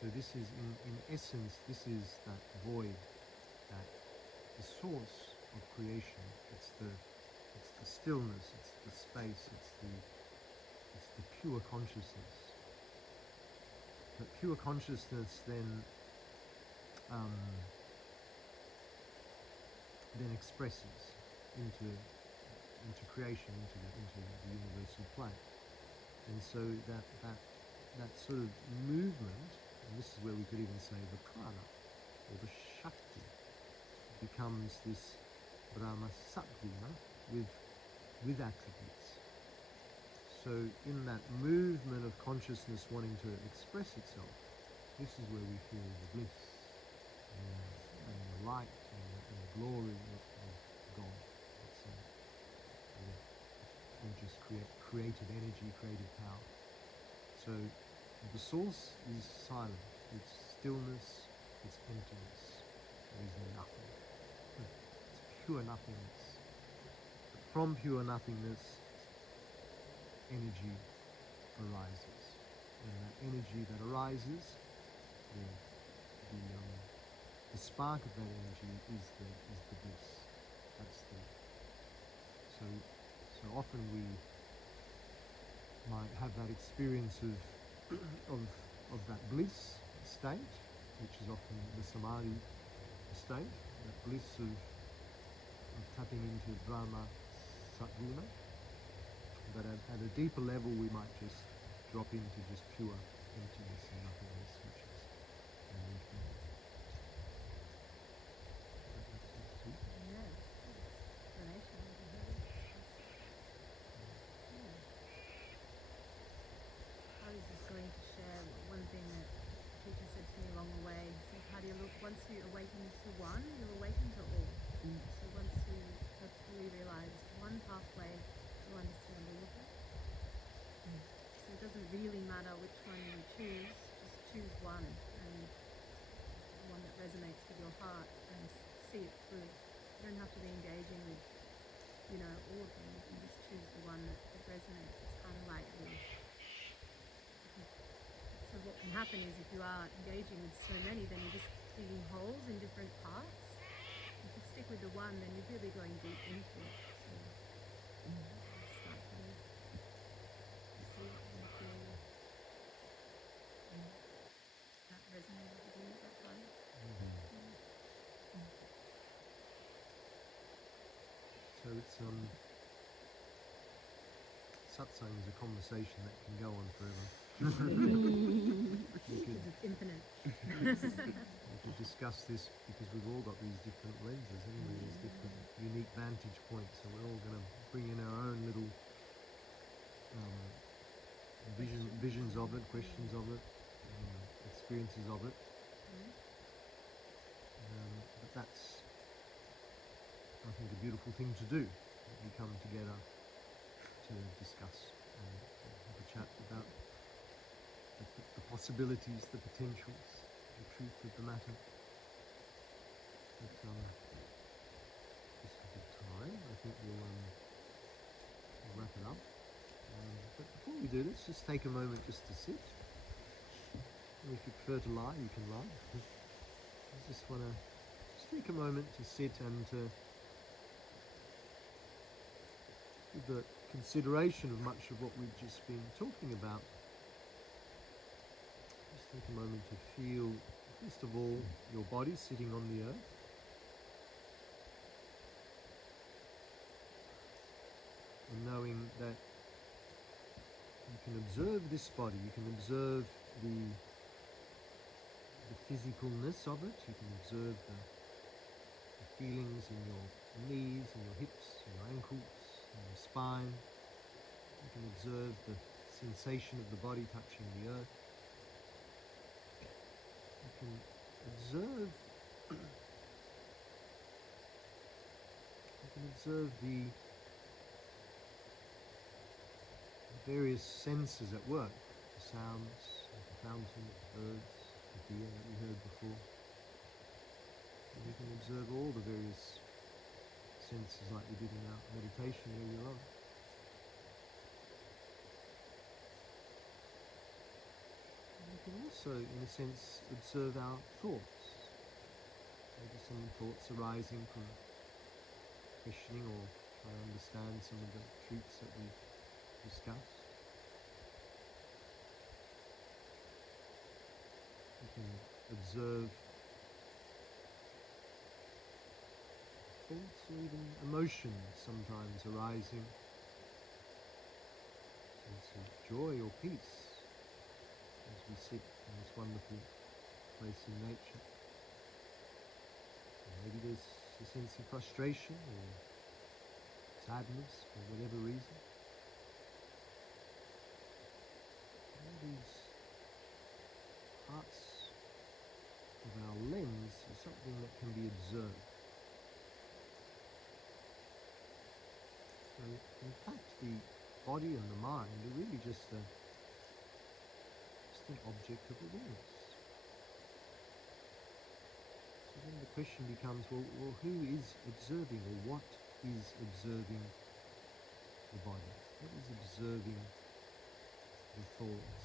So this is, in essence, this is that void, that the source of creation. It's the stillness, it's the space, it's the pure consciousness. But pure consciousness then expresses into creation, into the universal plane. And so that sort of movement, and this is where we could even say the prana or the shakti, becomes this Brahma Satguna with attributes. So in that movement of consciousness wanting to express itself, this is where we feel the bliss and the light and the glory of God. It's just creative energy, creative power. So the source is silent. It's stillness. It's emptiness. There is nothing. It's pure nothingness. But from pure nothingness, energy arises, and that energy that arises, the spark of that energy is the bliss. That's so often we might have that experience of that bliss state, which is often the samadhi state, that bliss of tapping into Brahma Satguna. But at a deeper level, we might just drop into just pure emptiness and nothingness, which is enlightenment. I was just going to share one thing that teacher said to me along the way. He said, how do you look? Once you awaken to one, you awaken to all. So once you have fully realized one pathway, you understand all of it. So it doesn't really matter which one you choose, just choose one, and the one that resonates with your heart, and see it through. You don't have to be engaging with, all of them. You can just choose the one that resonates. It's kind of like so what can happen is if you are engaging with so many, then you're just digging holes in different parts. If you stick with the one, then you're really going deep into it. So start to see what you feel that resonated with you at that time. So it's Satsang is a conversation that can go on forever. Because it's infinite. We could discuss this because we've all got these different lenses, haven't we? These different unique vantage points, and we're all going to bring in our own little visions of it, questions of it, experiences of it. But that's, I think, a beautiful thing to do. That we come together to discuss and have a chat about the possibilities, the potentials, the truth of the matter. But just a bit of time, I think we'll wrap it up. But before we do, let's just take a moment just to sit. And if you prefer to lie, you can lie. I just want to take a moment to sit and to give the consideration of much of what we've just been talking about. Just take a moment to feel, first of all, your body sitting on the earth. And knowing that you can observe this body, you can observe the physicalness of it, you can observe the feelings in your knees, in your hips, in your ankles, in your spine. You can observe the sensation of the body touching the earth. You can observe the various senses at work, the sounds, the fountain, the birds, the deer that we heard before. And you can observe all the various senses like we did in our meditation earlier on. And you can also, in a sense, observe our thoughts. Maybe some thoughts arising from questioning or trying to understand some of the truths that we've discussed. You can observe thoughts or even emotions sometimes arising, sense of joy or peace as we sit in this wonderful place in nature. And maybe there's a sense of frustration or sadness for whatever reason. All these parts of our lens is something that can be observed. So in fact the body and the mind are really just an object of awareness. So then the question becomes, well who is observing, or what is observing the body? What is observing the thoughts?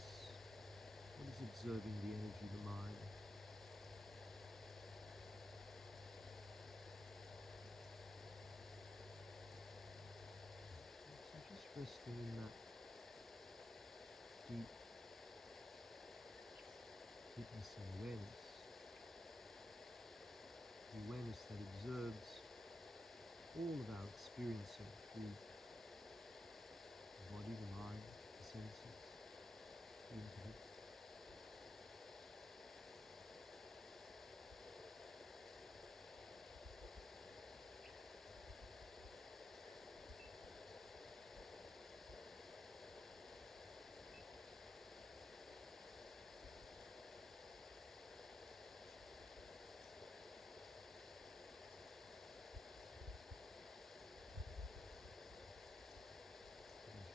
What is observing the energy of the mind? So just resting in that deep witness and awareness. The awareness that observes all of our experiencing through the body, the mind, the senses, the intellect.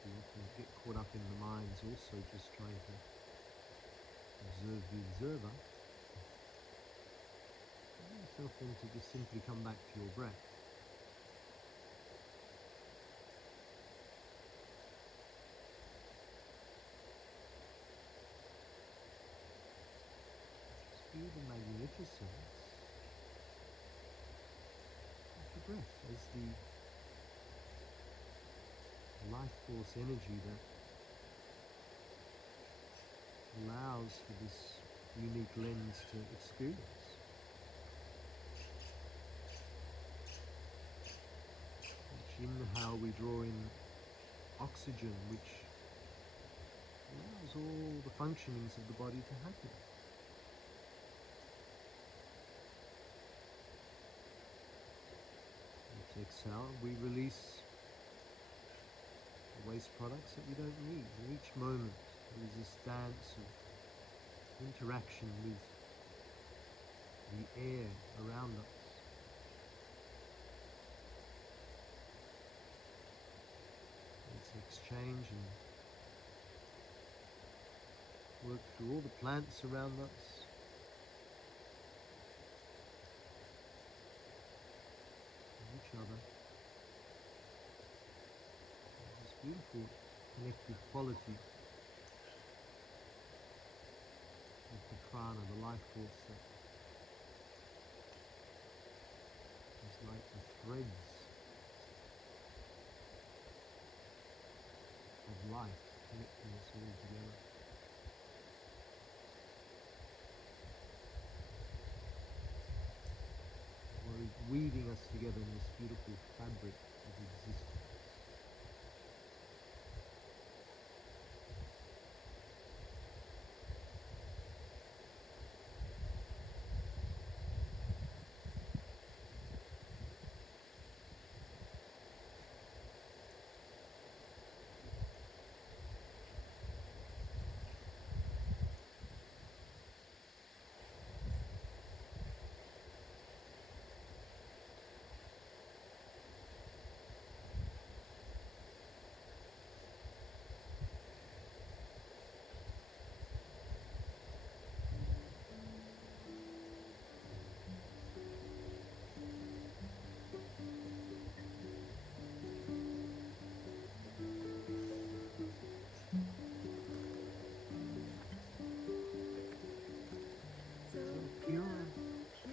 We often get caught up in the mind is also just trying to observe the observer. Allow yourself then to just simply come back to your breath. Just feel the magnificence of the breath as the life force energy that allows for this unique lens to experience. Each inhale we draw in oxygen, which allows all the functionings of the body to happen. Each exhale we release the waste products that we don't need. In each moment there is this dance of interaction with the air around us. It's an exchange and work through all the plants around us. And each other. And this beautiful connective quality of the prana, the life force that is like the threads of life connecting us all together. Or weaving us together in this beautiful fabric of existence.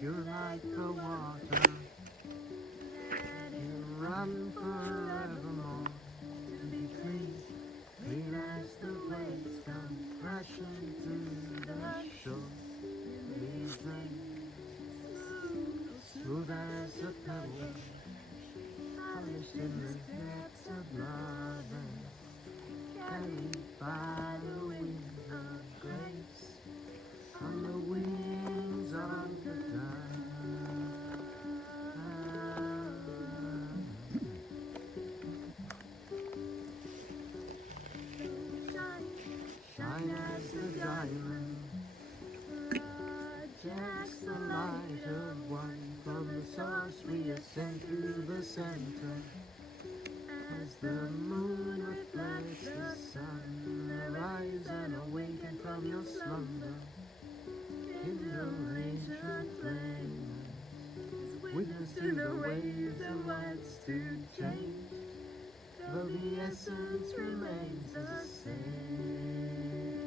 Pure like the water, you run forevermore. To be clean, clean as the waves come crashing through the shore. Leaves me smooth as a pebble, polished in the depths of love, and carried by the winds of grace on the wings of the dawn. Shine as the diamond, projects the light of one. From the source we ascend through the center. As the moon reflects the sun, arise and awaken from your slumber. Kindle ancient flames, witness to the waves of lights to change, though the essence remains the same.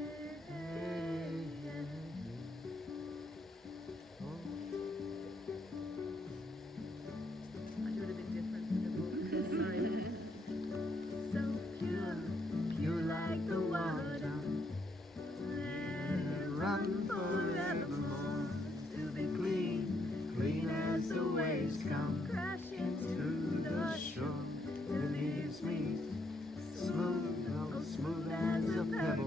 I do it a bit different for the book. Sorry. So pure, Pure like the water, let it run forevermore. To be clean, clean as the waves come crashing through the shore. It leaves me smooth, oh smooth as a pebble.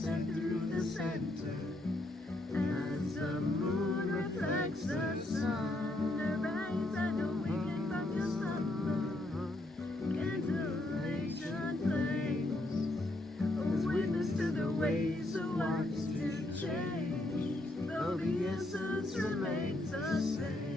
radiance and through the center, as the moon reflects the sun. The rays and awaken from your slumber. Candlelight flames, a witness to the ways of wants to change, though the essence remains the same.